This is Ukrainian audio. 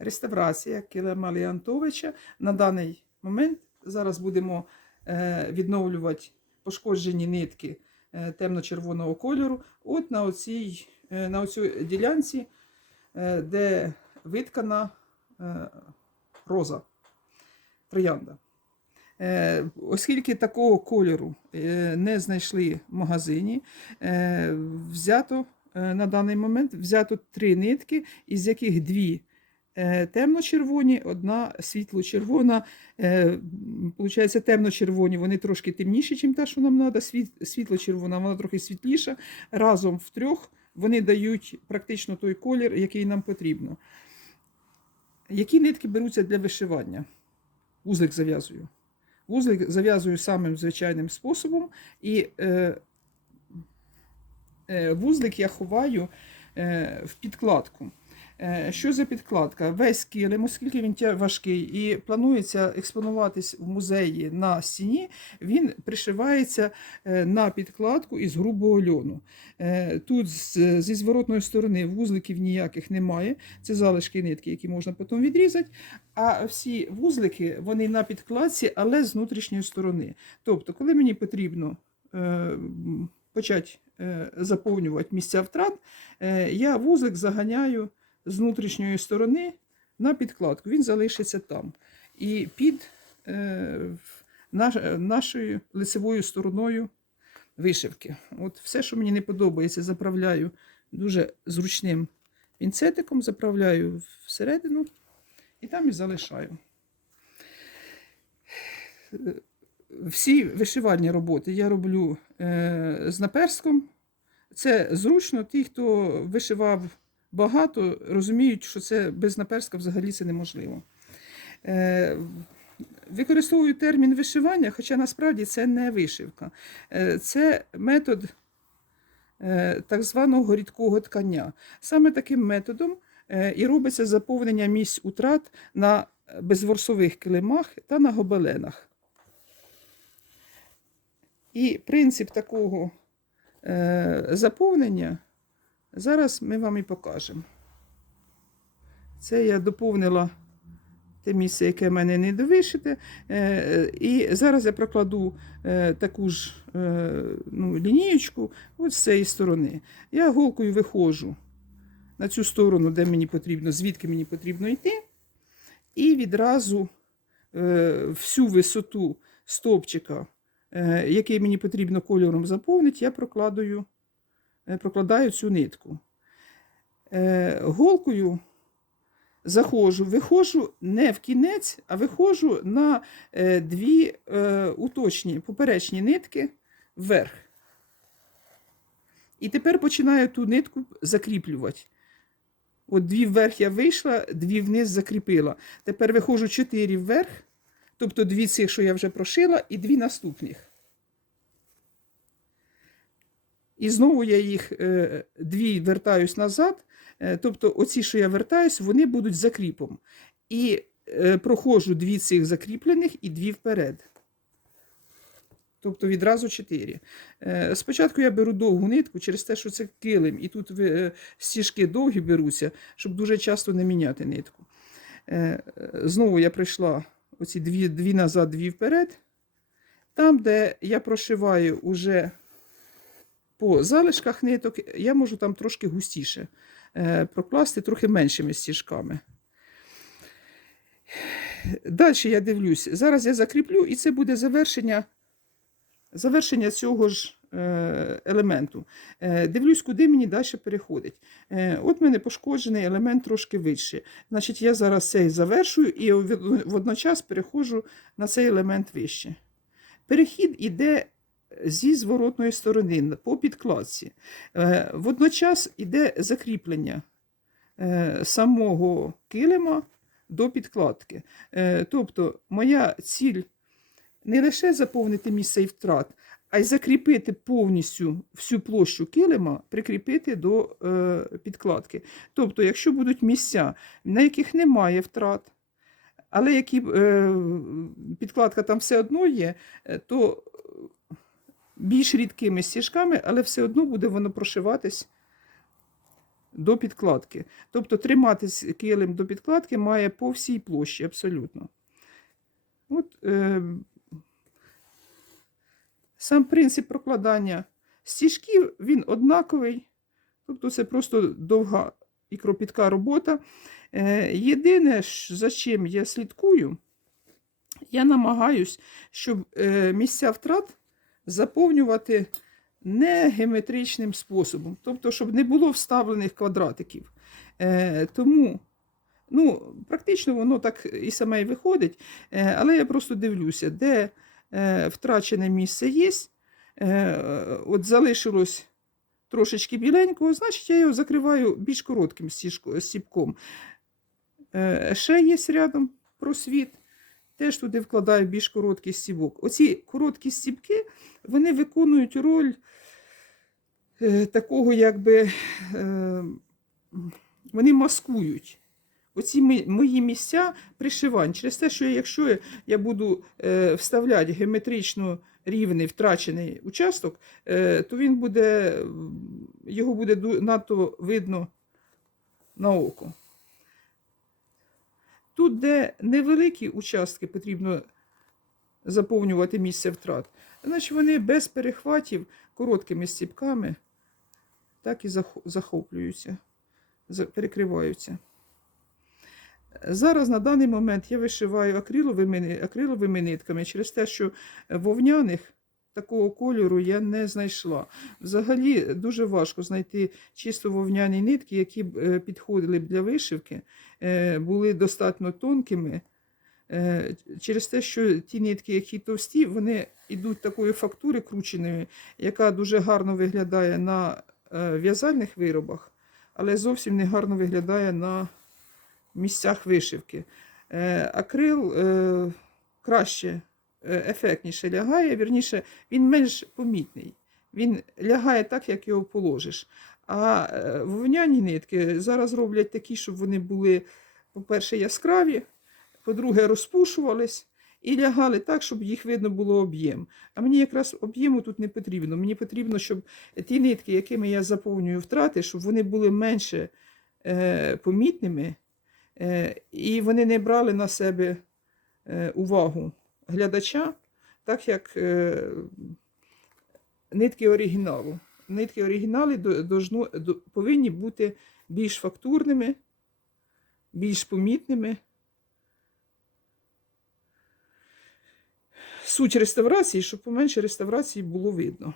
реставрація килима Леонтовича. На даний момент зараз будемо е, відновлювати пошкоджені нитки е, темно-червоного кольору. От на оцій, е, на оцій ділянці, де виткана роза, троянда. Оскільки такого кольору не знайшли в магазині, взято на даний момент взято три нитки, із яких дві темно-червоні, одна світло-червона. Е, Получається, темно-червоні, вони трошки темніші, ніж та, що нам треба. Світло-червона, вона трохи світліша. Разом в трьох вони дають практично той колір, який нам потрібно. Які нитки беруться для вишивання? Вузлик зав'язую. Вузлик зав'язую самим звичайним способом, і е, е, вузлик я ховаю е, в підкладку. Е, Що за підкладка? Весь килим, оскільки він важкий і планується експонуватись в музеї на стіні, він пришивається е, на підкладку із грубого льону. Е, Тут зі зворотної сторони вузликів ніяких немає. Це залишки нитки, які можна потім відрізати. А всі вузлики вони на підкладці, але з внутрішньої сторони. Тобто, коли мені потрібно почати заповнювати місця втрат, я вузлик заганяю з внутрішньої сторони на підкладку. Він залишиться там. І під е, наш, нашою лицевою стороною вишивки. От все, що мені не подобається, заправляю дуже зручним пінцетиком, заправляю всередину і там і залишаю. Е, Всі вишивальні роботи я роблю е, з наперском. Це зручно. Ті, хто вишивав багато, розуміють, що це без наперска взагалі це неможливо. Е, використовую термін вишивання, хоча насправді це не вишивка. Е, це метод е, так званого рідкого ткання. Саме таким методом і робиться заповнення місць утрат на безворсових килимах та на гобеленах. І принцип такого заповнення зараз ми вам і покажемо. Це я доповнила те місце, яке в мене не довишите. Е, і зараз я прокладу е, таку ж е, ну, лінієчку от з цієї сторони. Я голкою виходжу на цю сторону, де мені потрібно, звідки мені потрібно йти, і відразу е, всю висоту стовпчика, е, який мені потрібно кольором заповнити, я прокладаю, е, прокладаю цю нитку. Е, голкою заходжу, виходжу не в кінець, а виходжу на е, дві е, уточні поперечні нитки вверх. І тепер починаю ту нитку закріплювати. От дві вверх я вийшла, дві вниз закріпила. Тепер виходжу чотири вверх, тобто дві цих, що я вже прошила, і дві наступних. І знову я їх е, дві вертаюсь назад. Е, Тобто, оці, що я вертаюсь, вони будуть закріпом. І е, проходжу дві цих закріплених і дві вперед. Тобто відразу чотири. Е, Спочатку я беру довгу нитку через те, що це килим, і тут стіжки довгі беруться, щоб дуже часто не міняти нитку. Знову я прийшла оці дві, дві назад, дві вперед. Там, де я прошиваю уже по залишках ниток, я можу там трошки густіше е, прокласти, трохи меншими стіжками. Далі я дивлюсь. Зараз я закріплю, і це буде завершення, завершення цього ж е, елементу. Е, Дивлюсь, куди мені далі переходить. От мене пошкоджений елемент трошки вище. Значить, я зараз цей завершую і водночас переходжу на цей елемент вище. Перехід іде зі зворотної сторони по підкладці. Е, Водночас іде закріплення е, самого килима до підкладки. Е, Тобто, моя ціль не лише заповнити місце і втрат, а й закріпити повністю всю площу килима, прикріпити до е, підкладки. Тобто, якщо будуть місця, на яких немає втрат, але які е, підкладка там все одно є, то більш рідкими стіжками, але все одно буде воно прошиватись до підкладки. Тобто триматись килим до підкладки має по всій площі абсолютно. От, е, сам принцип прокладання стіжків він однаковий. Тобто це просто довга і кропітка робота. Е, єдине, за чим я слідкую, я намагаюсь, щоб е, місця втрат заповнювати не геометричним способом, тобто, щоб не було вставлених квадратиків. Е, тому, ну, практично воно так і саме і виходить, е, але я просто дивлюся, де е, втрачене місце є, е, от залишилось трошечки біленького, значить я його закриваю більш коротким стіпком. Е, ще є рядом просвіт, теж туди вкладаю більш короткий стібок. Оці короткі стібки вони виконують роль е, такого, якби е, вони маскують. Оці мої місця пришивань. Через те, що якщо я- буду е, вставляти геометрично рівний втрачений участок, то він буде, його буде надто видно на око. Тут, де невеликі участки потрібно заповнювати місце втрат, значить вони без перехватів короткими стіпками так і захоплюються, перекриваються. Зараз на даний момент я вишиваю акриловими, акриловими нитками через те, що вовняних такого кольору я не знайшла. Взагалі дуже важко знайти чисто вовняні нитки, які б е, підходили б для вишивки, е, були достатньо тонкими. Е, Через те, що ті нитки, які товсті, вони йдуть такої фактури крученої, яка дуже гарно виглядає на в'язальних виробах, але зовсім не гарно виглядає на місцях вишивки. Акрил краще, ефектніше лягає, вірніше, він менш помітний. Він лягає так, як його положиш. А е, вовняні нитки зараз роблять такі, щоб вони були, по-перше, яскраві, по-друге, розпушувались і лягали так, щоб їх видно було об'єм. А мені якраз об'єму тут не потрібно. Мені потрібно, щоб ті нитки, якими я заповнюю втрати, щоб вони були менше е, помітними, е, і вони не брали на себе е, увагу глядача, так як е, нитки оригіналу. Нитки оригінали повинні бути більш фактурними, більш помітними. Суть реставрації, щоб поменше реставрації було видно.